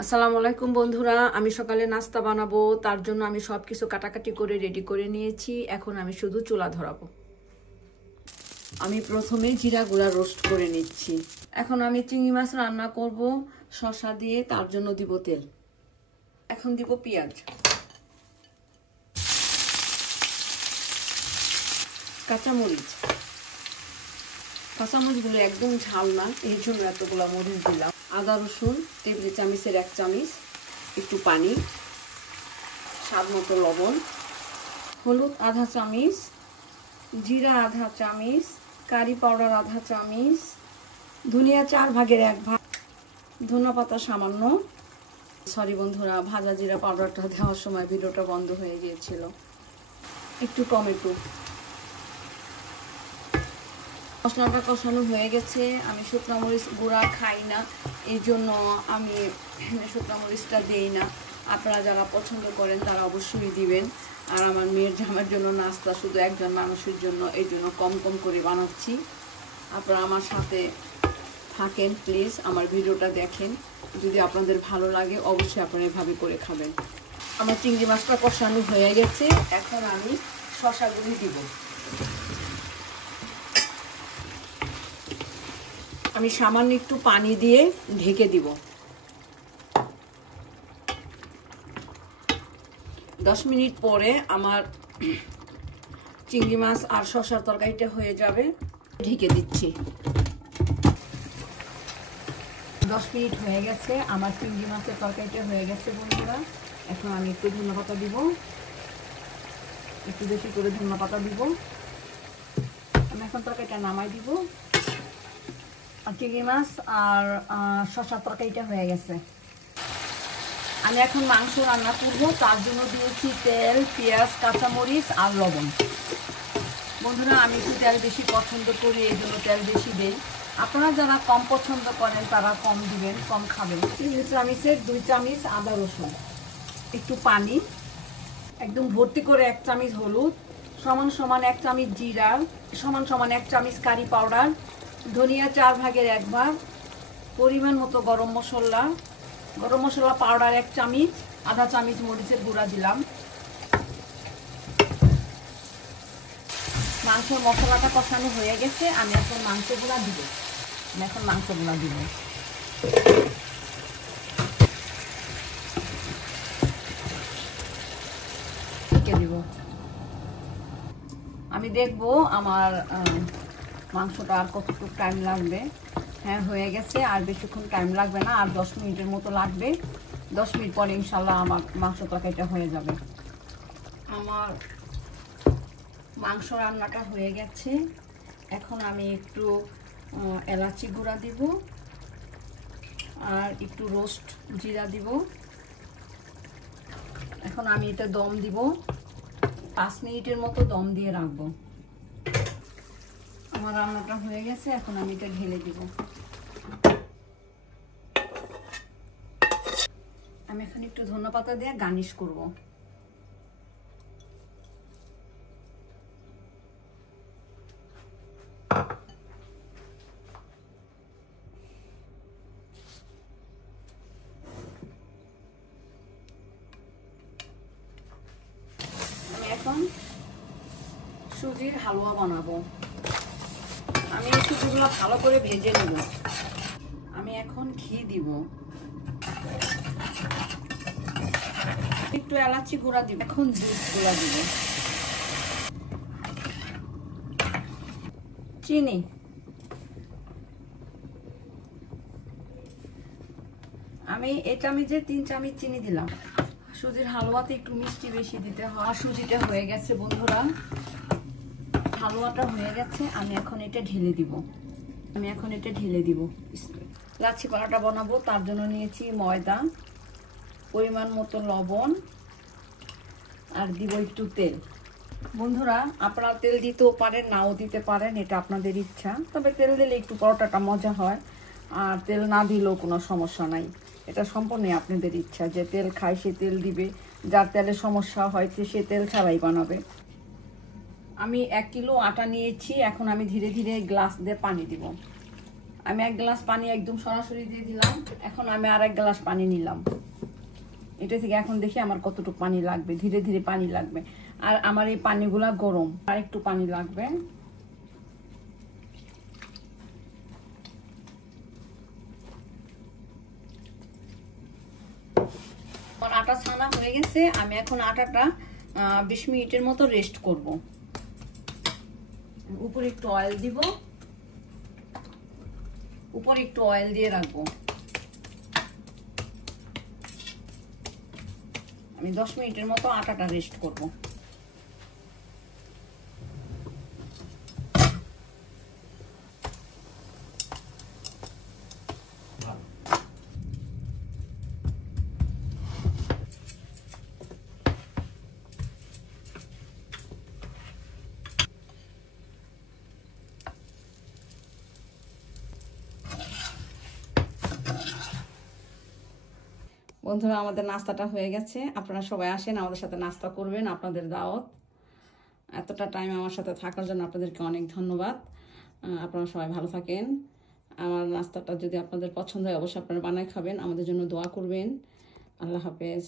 আসসালামু আলাইকুম বন্ধুরা, আমি সকালে নাস্তা বানাবো, তার জন্য আমি সবকিছু কাটাকাটি করে রেডি করে নিয়েছি। এখন আমি শুধু চুলা ধরাবো। আমি প্রথমে জিরা গুঁড়া রোস্ট করে নিচ্ছি। এখন আমি চিংড়ি মাছ রান্না করব শসা দিয়ে, তার জন্য দিব তেল। এখন দিব পেঁয়াজ, কাঁচামরিচ। কাঁচামরিচগুলো একদম ঝাল না, এই জন্য এতগুলো মরিচ দিলাম। আদা রসুন টেবিল চামচের 1 চামচ, একটু পানি, স্বাদ মতো লবণ, হলুদ আধা চামচ, জিরা আধা চামচ, কারি পাউডার আধা চামচ, ধনিয়া 4 ভাগের 1 ভাগ, ধনিয়া পাতা সামান্য। সরি বন্ধুরা, ভাজা জিরা পাউডারটা দেওয়ার সময় ভিডিওটা বন্ধ হয়ে গিয়েছিল। একটু টমেটো। মশলাটা কষানো হয়ে গেছে। আমি শুকনো মরিচ গুঁড়া খাই না, এই জন্য আমি শুকনো মরিচটা দিই না। আপনারা যারা পছন্দ করেন তারা অবশ্যই দিবেন। আর আমার মেয়ের জামার জন্য নাস্তা, শুধু একজন মানুষের জন্য, এই জন্য কম কম করে বানাচ্ছি। আপনারা আমার সাথে থাকেন প্লিজ, আমার ভিডিওটা দেখেন। যদি আপনাদের ভালো লাগে অবশ্যই আপনারা এভাবে করে খাবেন। আমার চিংড়ি মাছটা কষানো হয়ে গেছে। এখন আমি শসাগুলি দিব। আমি সামান্য একটু পানি দিয়ে ঢেকে দিব। 10 মিনিট পরে আমার চিংড়ি মাছ আর শসার তরকারিটা হয়ে যাবে। ঢেকে দিচ্ছি। 10 মিনিট হয়ে গেছে, আমার চিংড়ি মাছের তরকারিটা হয়ে গেছে বন্ধুরা। এখন আমি একটু ধনিয়া পাতা দিব, একটু বেশি করে ধনিয়া পাতা দিব। আমি এখন তরকারিটা নামাই দিব। আর চিংড়ি মাছ আর শসার তরকারিটা হয়ে গেছে। আমি এখন মাংস রান্না করব, তার জন্য দিয়েছি তেল, পেঁয়াজ, কাঁচামরিচ আর লবণ। বন্ধুরা, আমি একটু তেল বেশি পছন্দ করি, এই জন্য তেল বেশি দেই। আপনারা যারা কম পছন্দ করেন তারা কম দিবেন, কম খাবেন। 3 চামচের 2 চামচ আদা রসুন, একটু পানি, একদম ভর্তি করে 1 চামচ হলুদ, সমান সমান 1 চামচ জিরা, সমান সমান 1 চামচ কারি পাউডার, ধনিয়া 4 ভাগের 1 ভাগ, পরিমাণ মতো গরম মশলা পাউডার 1 চামচ, আধা চামচ মরিচের গুঁড়া দিলাম। মাংসের মশলাটা কষানো হয়ে গেছে। আমি এখন মাংসগুলা দিব। আমি দেখবো আমার মাংসটা আর কতটুকু টাইম লাগবে। হ্যাঁ, হয়ে গেছে। আর বেশিক্ষণ টাইম লাগবে না, আর 10 মিনিটের মতো লাগবে। 10 মিনিট পরে ইনশাল্লাহ আমার মাংস তরকারিটা হয়ে যাবে। আমার মাংস রান্নাটা হয়ে গেছে। এখন আমি একটু এলাচি গুঁড়া দিব আর একটু রোস্ট জিরা দিব। এখন আমি এটা দম দিব। 5 মিনিটের মতো দম দিয়ে রাখবো। আমার রান্নাটা হয়ে গেছে। এখন আমি এটা ঢেলে দিব। আমি এখন একটু ধনিয়া পাতা দিয়ে গার্নিশ করব। আমি এখন সুজির হালুয়া বানাবো। আমি সুজিগুলো ভালো করে ভেজে নেব। আমি এখন ঘি দিব, একটু এলাচি গুঁড়া দিব, এখন দুধ গুঁড়া দিব, চিনি, আমি এই চামচে 3 চামচ চিনি দিলাম। সুজির হালুয়াতে একটু মিষ্টি বেশি দিতে হয়। সুজিটা হয়ে গেছে বন্ধুরা, হালুয়াটা হয়ে গেছে। আমি এখন এটা ঢেলে দিব। লাচ্ছি পরাটা বানাবো, তার জন্য নিয়েছি ময়দা, পরিমাণ মতো লবণ, আর দিব একটু তেল। বন্ধুরা, আপনারা তেল দিতেও পারেন, নাও দিতে পারেন, এটা আপনাদের ইচ্ছা। তবে তেল দিলে একটু পরোটাটা মজা হয়, আর তেল না দিলেও কোনো সমস্যা নাই। এটা সম্পূর্ণই আপনাদের ইচ্ছা। যে তেল খায় সে তেল দিবে, যার তেলের সমস্যা হয়েছে সে তেল ছাড়াই বানাবে। আমি 1 কিলো আটা নিয়েছি। এখন আমি ধীরে ধীরে গ্লাস দিয়ে পানি দিব। আমি 1 গ্লাস পানি একদম সরাসরি দিয়ে দিলাম। এখন আমি আর 1 গ্লাস পানি নিলাম। এটা থেকে এখন দেখি আমার কতটুকু পানি লাগবে। ধীরে ধীরে পানি লাগবে। আর আমার এই পানিগুলা গরম, আর একটু পানি লাগবে। আটা ছানা হয়ে গেছে। আমি এখন আটাটা 20 মিনিটের মতো রেস্ট করব। উপরে একটু অয়েল দিব, উপরে একটু অয়েল দিয়ে রাখবো। আমি 10 মিনিটের মতো আটাটা রেস্ট করব। বন্ধুরা, আমাদের নাস্তাটা হয়ে গেছে। আপনারা সবাই আসেন, আমাদের সাথে নাস্তা করবেন। আপনাদের দাওয়াত। এতটা টাইম আমার সাথে থাকার জন্য আপনাদেরকে অনেক ধন্যবাদ। আপনারা সবাই ভালো থাকেন। আমার নাস্তাটা যদি আপনাদের পছন্দ হয় অবশ্যই আপনারা বানায় খাবেন। আমাদের জন্য দোয়া করবেন। আল্লাহ হাফেজ।